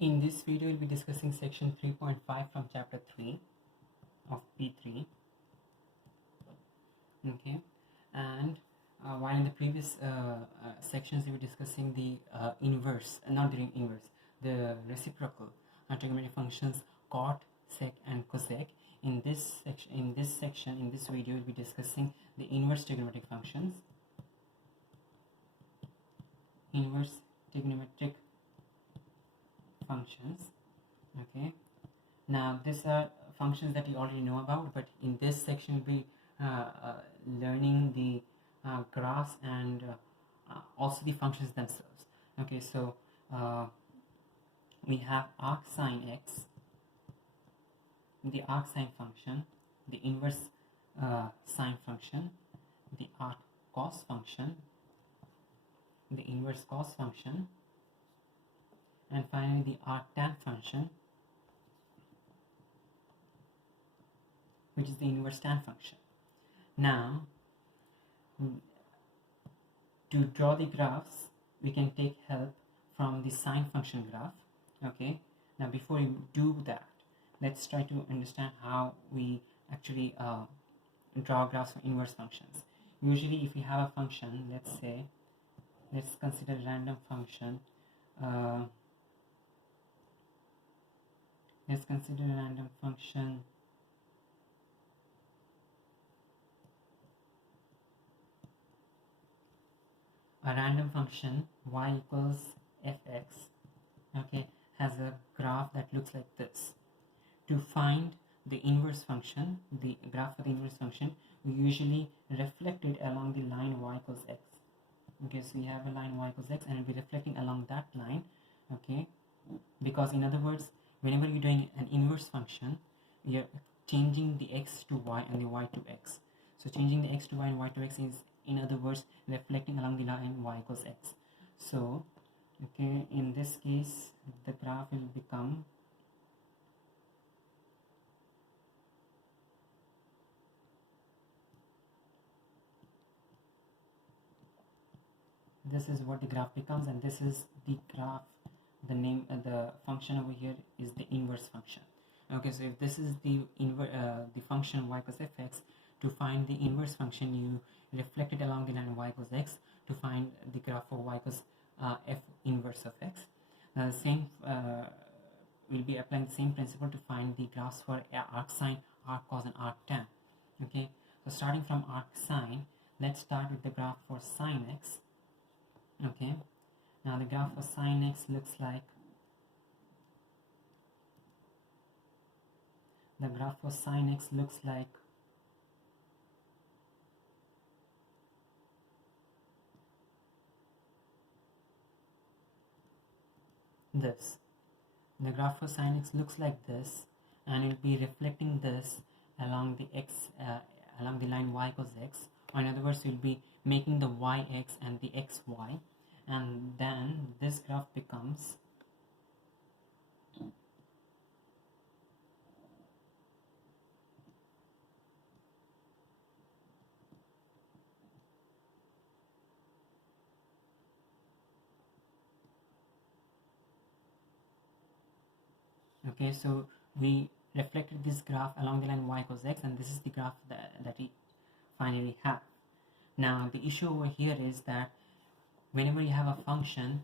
In this video, we'll be discussing section 3.5 from chapter 3 of P3. Okay, and while in the previous sections we were discussing the inverse, not the inverse, the reciprocal trigonometric functions cot, sec, and cosec. In this video, we'll be discussing the inverse trigonometric functions. Okay, now these are functions that you already know about, but in this section we'll be learning the graphs and also the functions themselves. Okay, so we have arcsine x, the arcsine function, the inverse sine function, the arccos function, the inverse cos function, and finally the arctan function, which is the inverse tan function. Now, to draw the graphs, we can take help from the sine function graph. Okay, now before we do that, let's try to understand how we actually draw graphs for inverse functions. Usually, if we have a function, let's consider a random function. Let's consider a random function. A random function y equals fx, okay, has a graph that looks like this. To find the inverse function, the graph for the inverse function, we usually reflect it along the line y equals x. Okay, so we have a line y equals x and we'll be reflecting along that line. Okay, because in other words, whenever you're doing an inverse function, you're changing the x to y and the y to x. So changing the x to y and y to x is, in other words, reflecting along the line y equals x. So, okay, in this case, the graph will become this is what the graph becomes, and this is the graph. The name the function over here is the inverse function. Okay, so if this is the function y equals fx, to find the inverse function you reflect it along the line y equals x to find the graph for y equals f inverse of x. Now the same we'll be applying the same principle to find the graphs for arcsine, arccos, and arctan. Okay, so starting from arcsine, let's start with the graph for sine x. Okay, now the graph for sine x looks like this. The graph for sine x looks like this, and it will be reflecting this along the along the line y equals x, or in other words, we'll be making the yx and the xy, and then this graph becomes okay, so we reflected this graph along the line y equals x, and this is the graph that we finally have. Now the issue over here is that whenever you have a function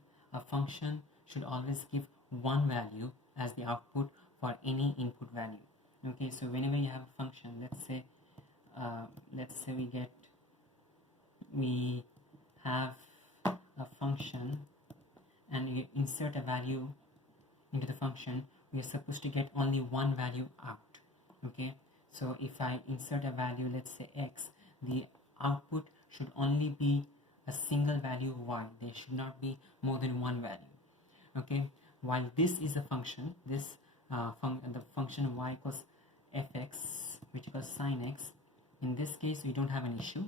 should always give one value as the output for any input value. Okay, so whenever you have a function, let's say we have a function and you insert a value into the function, we are supposed to get only one value out. Okay, so if I insert a value, let's say x, the output should only be a single value y. There should not be more than one value. Okay, while this is a function, the function y equals fx, which equals sine x, in this case we don't have an issue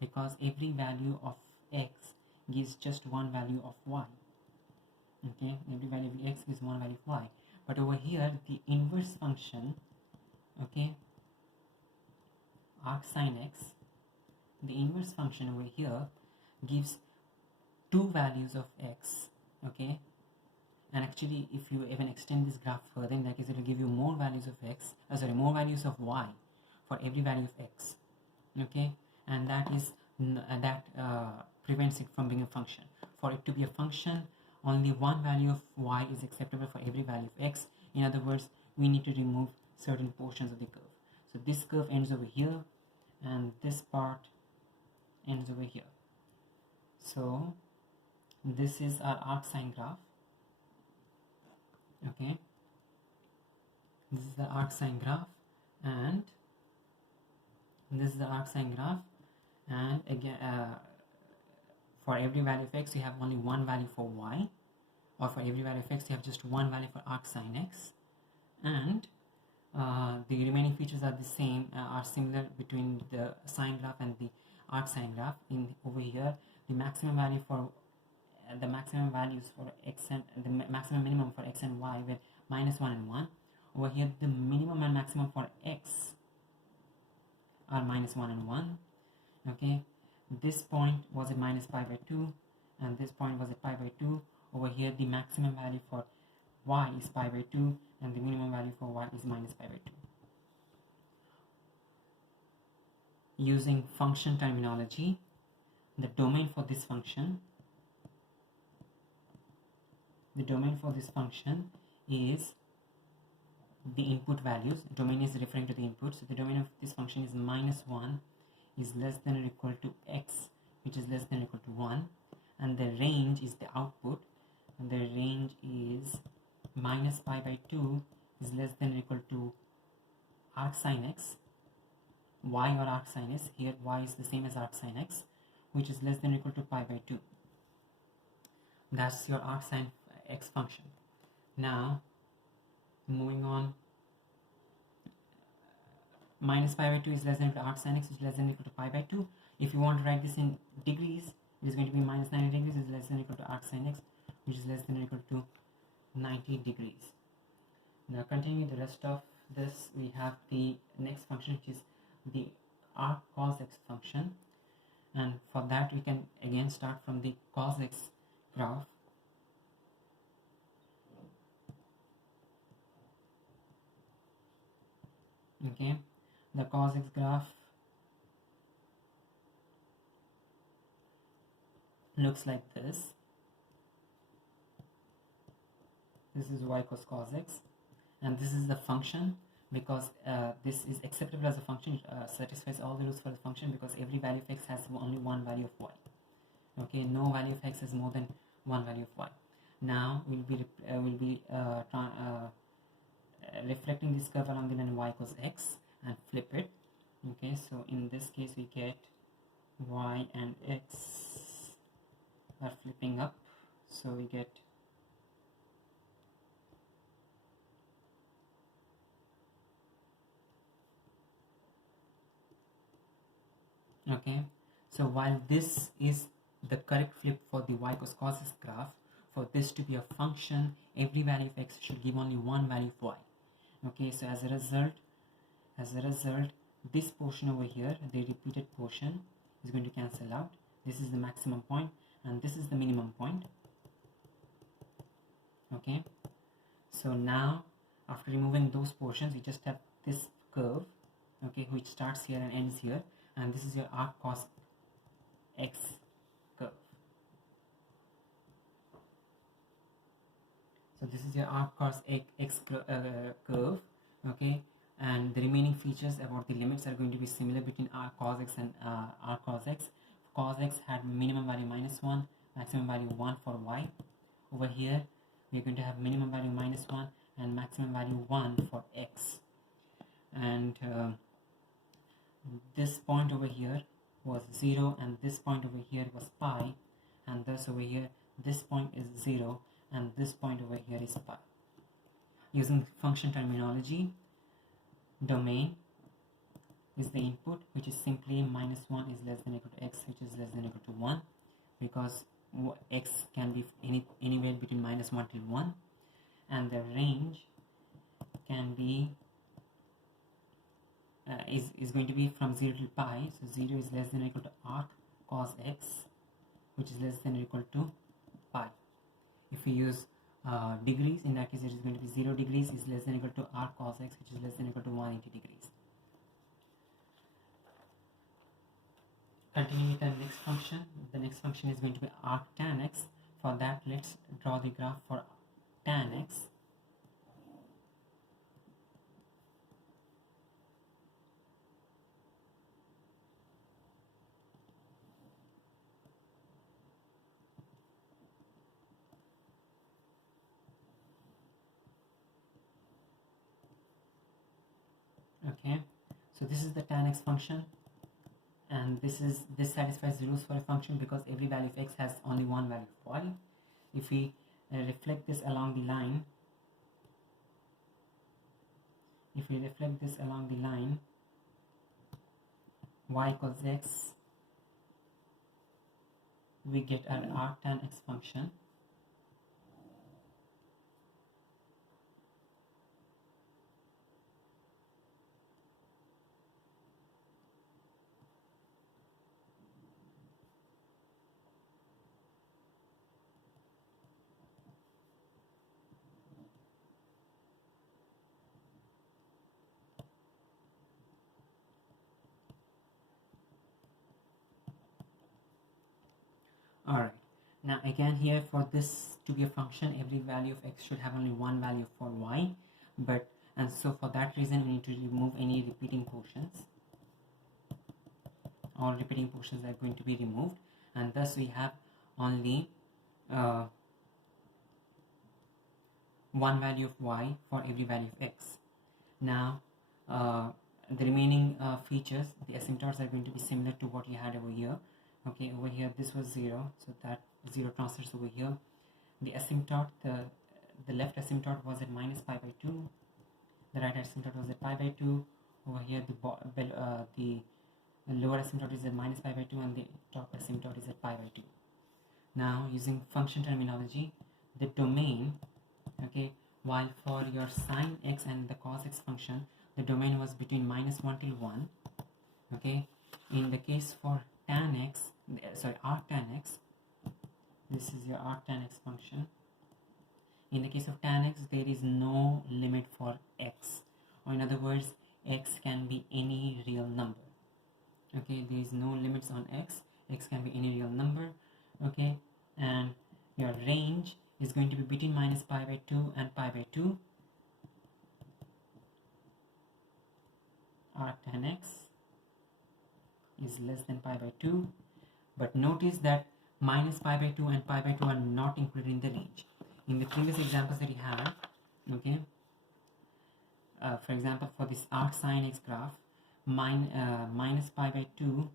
because every value of x gives just one value of y. Okay, every value of x gives one value of y. But over here, the inverse function, okay, arcsine x, the inverse function over here gives two values of x, okay, And actually, if you even extend this graph further, in that case, it will give you more values of x, more values of y for every value of x. Okay, and that is prevents it from being a function. For it to be a function, only one value of y is acceptable for every value of x. In other words, we need to remove certain portions of the curve. So this curve ends over here, and this part ends over here. So this is our arcsine graph. Okay, this is the arcsine graph, and this is the arcsine graph, and again for every value of x you have only one value for y, or for every value of x you have just one value for arcsine x, and the remaining features are the same, are similar between the sine graph and the arcsine graph. In over here, the maximum value for the maximum values for x and the maximum minimum for x and y were -1 and 1. Over here, the minimum and maximum for x are -1 and 1. Okay, this point was at -π/2, and this point was at π/2. Over here, the maximum value for y is π/2, and the minimum value for y is -π/2. Using function terminology, the domain for this function is the input values. Domain is referring to the input, so the domain of this function is -1 is less than or equal to x, which is less than or equal to 1, and the range is the output, and the range is -π/2 is less than or equal to arcsine x, y or arcsine x. Here y is the same as arcsine x, which is less than or equal to π/2. That's your arcsine x function. Now moving on, -π/2 is less than or equal to arcsine x, which is less than or equal to π/2. If you want to write this in degrees, it is going to be -90 degrees is less than or equal to arcsine x, which is less than or equal to 90 degrees. Now continuing the rest of this, we have the next function, which is the arc cos x function, and for that we can again start from the cos x graph. Okay, the cos x graph looks like this. This is y cos x, and this is the function, because this is acceptable as a function. It satisfies all the rules for the function, because every value of x has only one value of y. Okay, no value of x has more than one value of y. Now we'll be reflecting this curve along the line y equals x and flip it. Okay, so in this case we get y and x are flipping up, so we get okay. So while this is the correct flip for the y cos x graph, for this to be a function, every value of x should give only one value of y. Okay, so as a result, this portion over here, the repeated portion, is going to cancel out. This is the maximum point, and this is the minimum point. Okay, so now after removing those portions, we just have this curve, okay, which starts here and ends here, and this is your arc cos x curve. So this is your arc cos x curve, okay, and the remaining features about the limits are going to be similar between arc cos x and arc cos x. Cos x had minimum value -1, maximum value 1 for y. Over here we are going to have minimum value -1 and maximum value 1 for x, and this point over here was 0, and this point over here was pi, and thus over here this point is 0, and this point over here is pi. Using function terminology, domain is the input, which is simply -1 is less than or equal to x, which is less than or equal to 1, because x can be anywhere between -1 till 1, and the range can be is going to be from 0 to pi. So 0 is less than or equal to arc cos x, which is less than or equal to pi. If we use degrees. In that case it is going to be 0 degrees is less than equal to arc cos x, which is less than equal to 180 degrees. Continuing with the next function, the next function is going to be arc tan x. For that, let's draw the graph for tan x. Okay, so this is the tan x function, and this satisfies the rules for a function because every value of x has only one value of y. If we reflect this along the line, y equals x, we get our arc tan x function. Alright, now again here, for this to be a function, every value of x should have only one value for y, and so for that reason we need to remove any repeating portions. All repeating portions are going to be removed, and thus we have only one value of y for every value of x. Now the remaining features, the asymptotes are going to be similar to what you had over here. Okay, over here this was 0, so that 0 transfers over here. The asymptote, the left asymptote was at minus pi by 2, the right asymptote was at pi by 2. Over here the lower asymptote is at minus pi by 2, and the top asymptote is at pi by 2. Now using function terminology, the domain, okay, while for your sine x and the cos x function, the domain was between -1 till 1. Okay, in the case for tan x, arc tan x, this is your arc tan x function. In the case of tan x, there is no limit for x, or in other words, x can be any real number. Okay, there is no limits on x can be any real number. Okay, and your range is going to be between minus pi by 2 and pi by 2. Arc tan x is less than pi by 2, but notice that minus pi by 2 and pi by 2 are not included in the range. In the previous examples that we had, okay, for example, for this arc sine x graph, minus pi by 2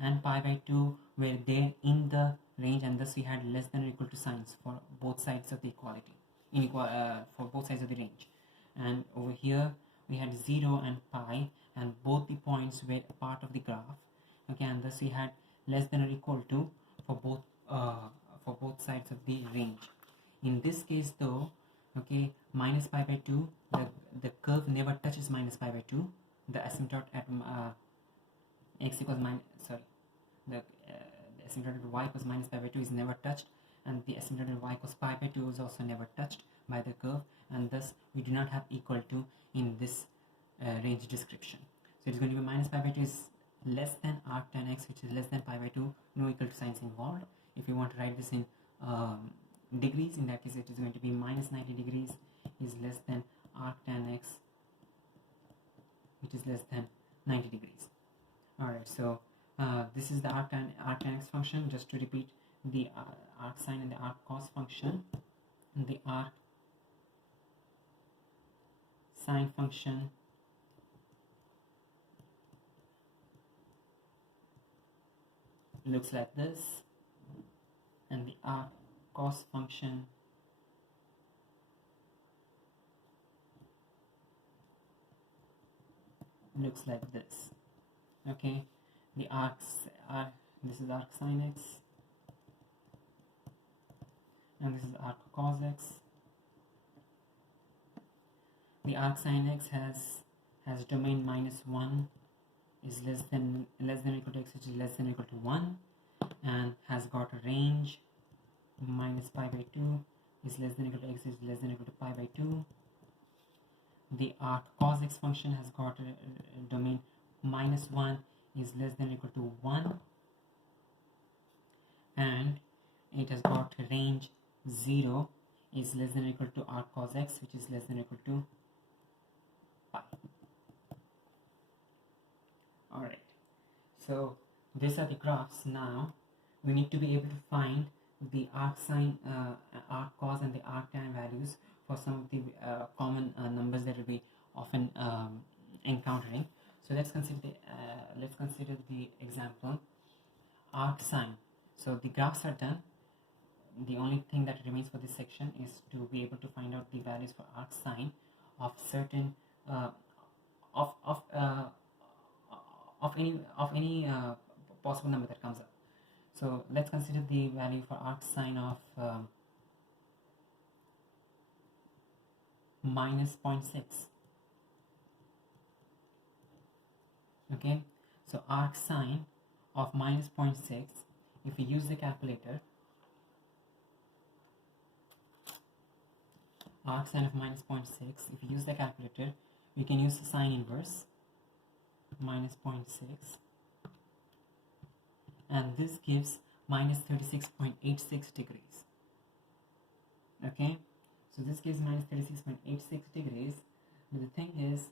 and pi by 2 were there in the range, and thus we had less than or equal to signs for both sides of the equality, for both sides of the range. And over here we had 0 and pi, and both the points were a part of the graph. Okay, and thus we had less than or equal to for both sides of the range. In this case though, okay, minus pi by 2, the curve never touches minus pi by 2. The asymptote at x equals the asymptote at y equals minus pi by 2 is never touched, and the asymptote at y equals pi by 2 is also never touched by the curve, and thus we do not have equal to in this range description. So it is going to be minus pi by 2 is less than arc tan x, which is less than pi by 2, no equal to signs involved. If you want to write this in degrees, in that case it is going to be minus 90 degrees is less than arc tan x, which is less than 90 degrees. Alright, so this is the arc tan x function. Just to repeat, the arc sine and the arc cos function. The arc sine function looks like this, and the arc cos function looks like this. Okay, the this is arc sine x, and this is arc cos x. The arc sine x has domain -1 is less than or equal to x, which is less than or equal to 1, and has got a range minus pi by 2 is less than equal to x is less than equal to pi by 2. The arc cos x function has got a domain -1 is less than equal to 1, and it has got range 0 is less than equal to arc cos x, which is less than equal to pi. Alright, so these are the graphs. Now we need to be able to find the arc sine, arc cos and the arc tan values for some of the common numbers that we'll be often encountering. So let's consider the example arc sine. So the graphs are done. The only thing that remains for this section is to be able to find out the values for arc sine of certain of any possible number that comes up. So let's consider the value for arc sine of -0.6. Okay, so arc sine of -0.6, if we use the calculator, arc sine of -0.6, if we use the calculator, we can use the sine inverse -0.6, and this gives -36.86 degrees. Okay, so this gives -36.86 degrees, but the thing is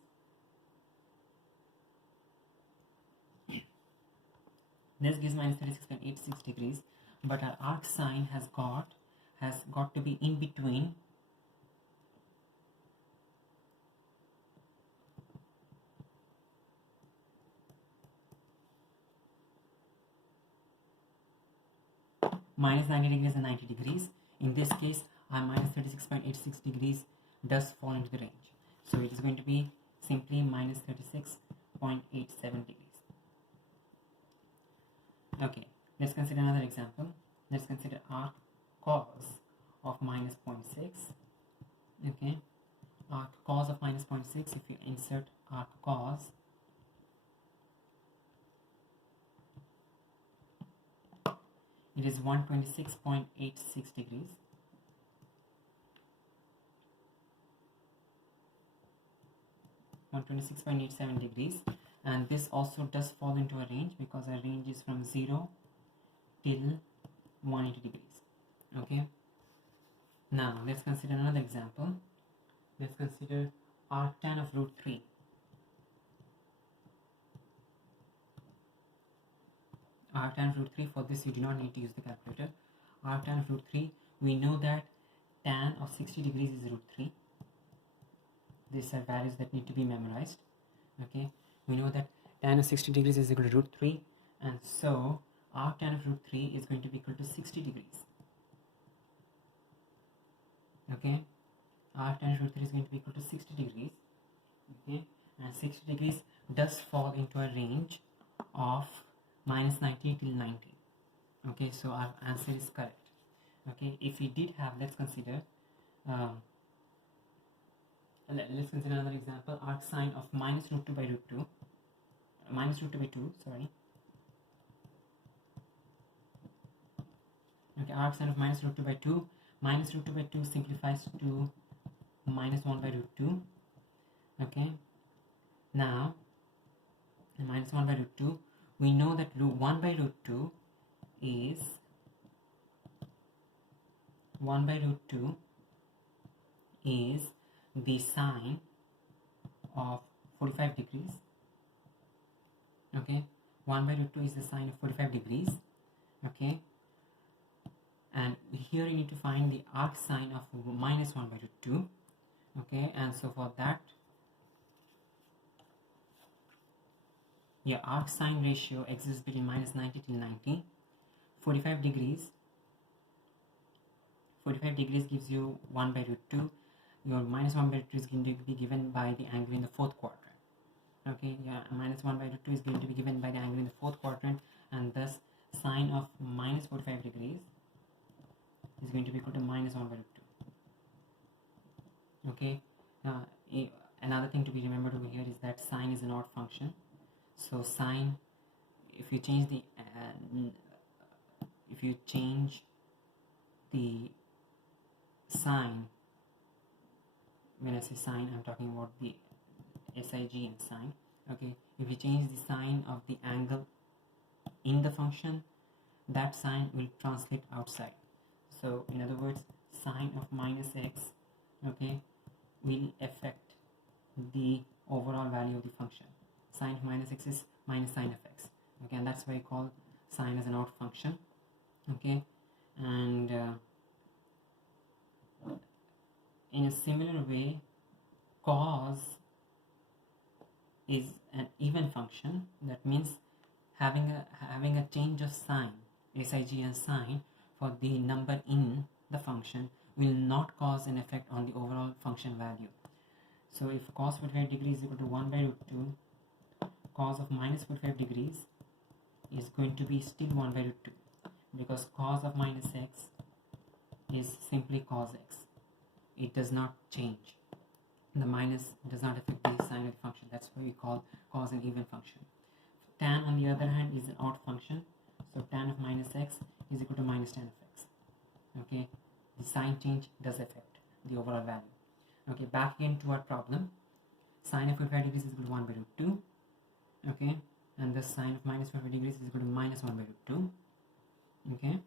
this gives -36.86 degrees, but our arc sine has got to be in between -90 degrees and 90 degrees. In this case, our -36.86 degrees does fall into the range, so it is going to be simply -36.87 degrees. Okay, let's consider another example. Let's consider arc cos of -0.6. Okay, arc cos of -0.6, if you insert arc cos, it is 126.86 degrees. (126.87 degrees), and this also does fall into a range because our range is from 0 till 180 degrees. Okay, now let's consider another example. Let's consider arc tan of √3. Arc tan of √3, for this you do not need to use the calculator. Arc tan of √3, we know that tan of 60 degrees is √3. These are values that need to be memorized. Okay, we know that tan of 60 degrees is equal to √3, and so arc tan of √3 is going to be equal to 60 degrees. Okay, arc tan of √3 is going to be equal to 60 degrees. Okay, and 60 degrees does fall into a range of -90 till 90. Okay, so our answer is correct. Okay, if we did have, let's consider another example, arc sine of -√2 by √2, -√2 by 2, sorry. Okay, arc sine of -√2 by 2, -√2 by 2 simplifies to -1 by √2. Okay, now -1 by √2, we know that 1 by √2 is 1 by √2 is the sine of 45 degrees. Okay, 1 by √2 is the sine of 45 degrees. Okay, and here you need to find the arc sine of -1 by √2. Okay, and so for that, your arc sine ratio exists between -90 till 90. 45 degrees gives you 1 by √2. Your -1 by √2 is going to be given by the angle in the fourth quadrant. Okay, yeah, -1 by √2 is going to be given by the angle in the fourth quadrant, and thus sine of -45 degrees is going to be equal to -1 by √2. Okay, another thing to be remembered over here is that sine is an odd function. So sine, if you change the sine, when I say sine, I'm talking about the SIG and sine. Okay, if we change the sign of the angle in the function, that sign will translate outside. So in other words, sine of minus x, okay, will affect the overall value of the function. Sine of minus x is minus sine of x. Okay, and that's why we call sine as an odd function. Okay, and in a similar way, cos is an even function. That means having a change of sign, SIG and sine, for the number in the function will not cause an effect on the overall function value. So if cos 45 degrees is equal to 1 by root 2, cos of minus 45 degrees is going to be still 1 by root 2, because cos of minus x is simply cos x. It does not change. The minus does not affect the sign of the function. That's why we call cos an even function. Tan, on the other hand, is an odd function. So tan of minus x is equal to minus tan of x. Okay, the sign change does affect the overall value. Okay, back again to our problem. Sine of 45 degrees is equal to 1 by root 2. Okay, and the sine of minus 45 degrees is equal to minus 1 by root 2. Okay,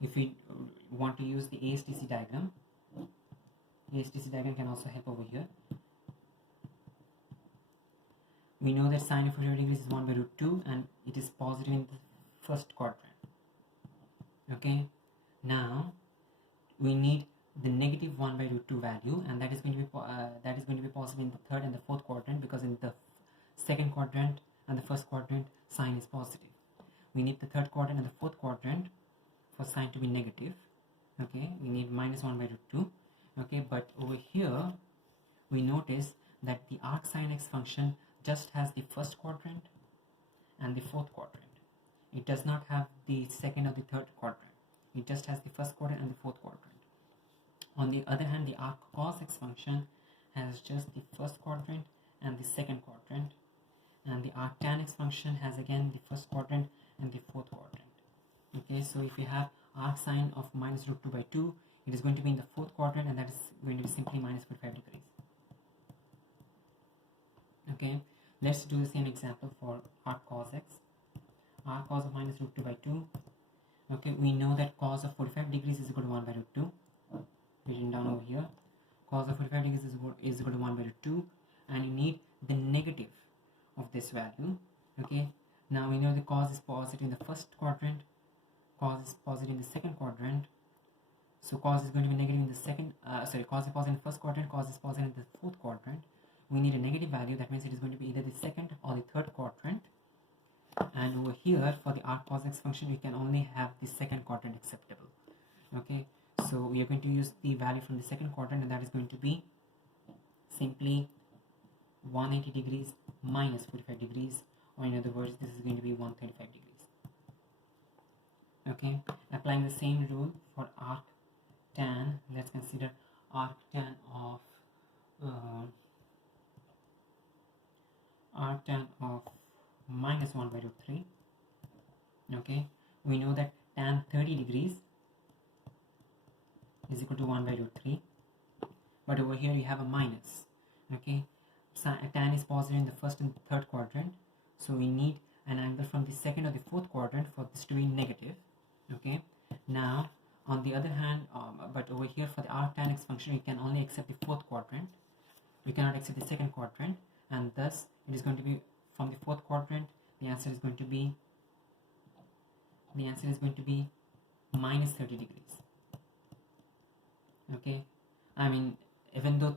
if we want to use the ASTC diagram, ASTC diagram can also help over here. We know that sine of 45 degrees is 1 by root 2 and it is positive in the first quadrant. Okay, now we need the negative 1 by root 2 value, and that is going to be positive in the third and the fourth quadrant, because in the second quadrant and the first quadrant sine is positive. We need the third quadrant and the fourth quadrant for sine to be negative. Okay, we need minus 1 by root 2. Okay, but over here we notice that the arc sin x function just has the first quadrant and the fourth quadrant. It does not have the second or the third quadrant. It just has the first quadrant and the fourth quadrant. On the other hand, the arc cos x function has just the first quadrant and the second quadrant, and the arc tan x function has again the first quadrant and the fourth quadrant. Okay, so if you have arc sine of minus root 2 by 2, it is going to be in the fourth quadrant, and that is going to be simply minus 45 degrees. Okay, let's do the same example for arc cos x. Arc cos of minus root 2 by 2. Okay, we know that cos of 45 degrees is equal to 1 by root 2. Written down over here. Cos of 45 degrees is equal to 1 by root 2, and you need the negative of this value. Okay, now we know the cos is positive in the first quadrant, cos is positive in the second quadrant. So cos is going to be negative in the cos is positive in the first quadrant, cos is positive in the fourth quadrant. We need a negative value. That means it is going to be either the second or the third quadrant. And over here, for the arc cos x function, we can only have the second quadrant acceptable. Okay, so we are going to use the value from the second quadrant, and that is going to be simply 180 degrees minus 45 degrees, or in other words, this is going to be 135 degrees. Okay, applying the same rule for arc tan, let's consider arc tan of minus 1 by root 3. Okay, we know that tan 30 degrees is equal to 1 by root 3, but over here you have a minus. Okay, tan is positive in the first and third quadrant, so we need an angle from the second or the fourth quadrant for this to be negative. Okay, now on the other hand, but over here for the arc tan x function, we can only accept the fourth quadrant. We cannot accept the second quadrant, and thus it is going to be from the fourth quadrant. The answer is going to be minus 30 degrees. Okay, I mean, even though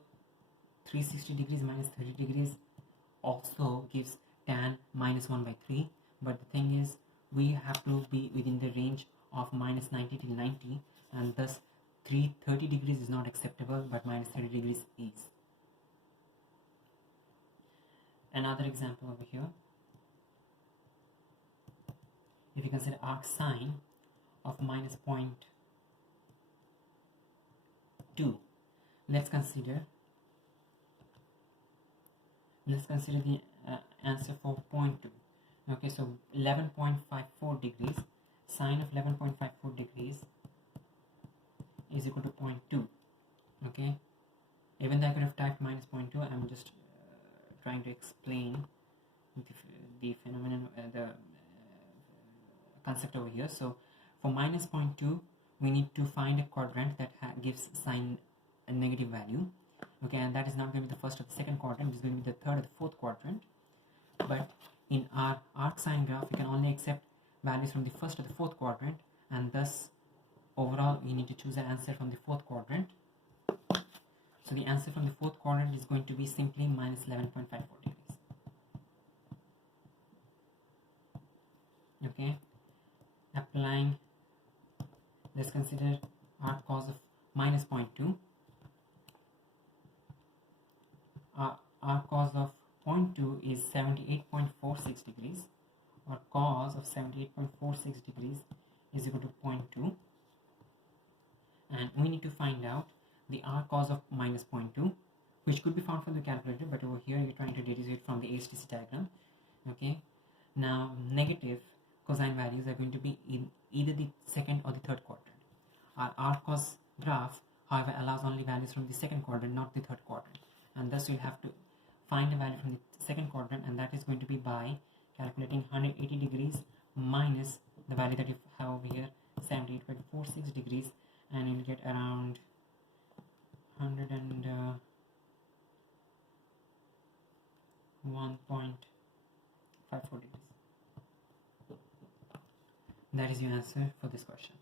360 degrees minus 30 degrees also gives tan minus 1 by 3, but the thing is we have to be within the range of minus 90 till 90, and thus 330 degrees is not acceptable, but minus 30 degrees is. Another example over here, if you consider arc sine of minus 0.2, let's consider the answer for 0.2. Okay, so 11.54 degrees, sine of 11.54 degrees is equal to 0.2. Okay, even though I could have typed minus 0.2, I'm just trying to explain the phenomenon, the concept over here. So for minus 0.2, we need to find a quadrant that gives sign a negative value. Okay, and that is not going to be the first or the second quadrant, it's going to be the third or the fourth quadrant. But in our arc-sine graph, we can only accept values from the first or the fourth quadrant, and thus overall we need to choose an answer from the fourth quadrant. So the answer from the fourth quadrant is going to be simply minus 11.54 degrees. Okay, applying, let's consider arc cos of minus 0.2. Arc cos of 0.2 is 78.46 degrees, or cos of 78.46 degrees is equal to 0.2, and we need to find out the arc cos of minus 0.2, which could be found from the calculator, but over here you're trying to deduce it from the HTC diagram. Okay, now negative cosine values are going to be in either the second or the third quadrant. Our arc cos graph, however, allows only values from the second quadrant, not the third quadrant, and thus you'll have to find a value from the second quadrant, and that is going to be by calculating 180 degrees minus the value that you have over here, 78.46 degrees, and you'll get around 101.54 degrees. That is your answer for this question.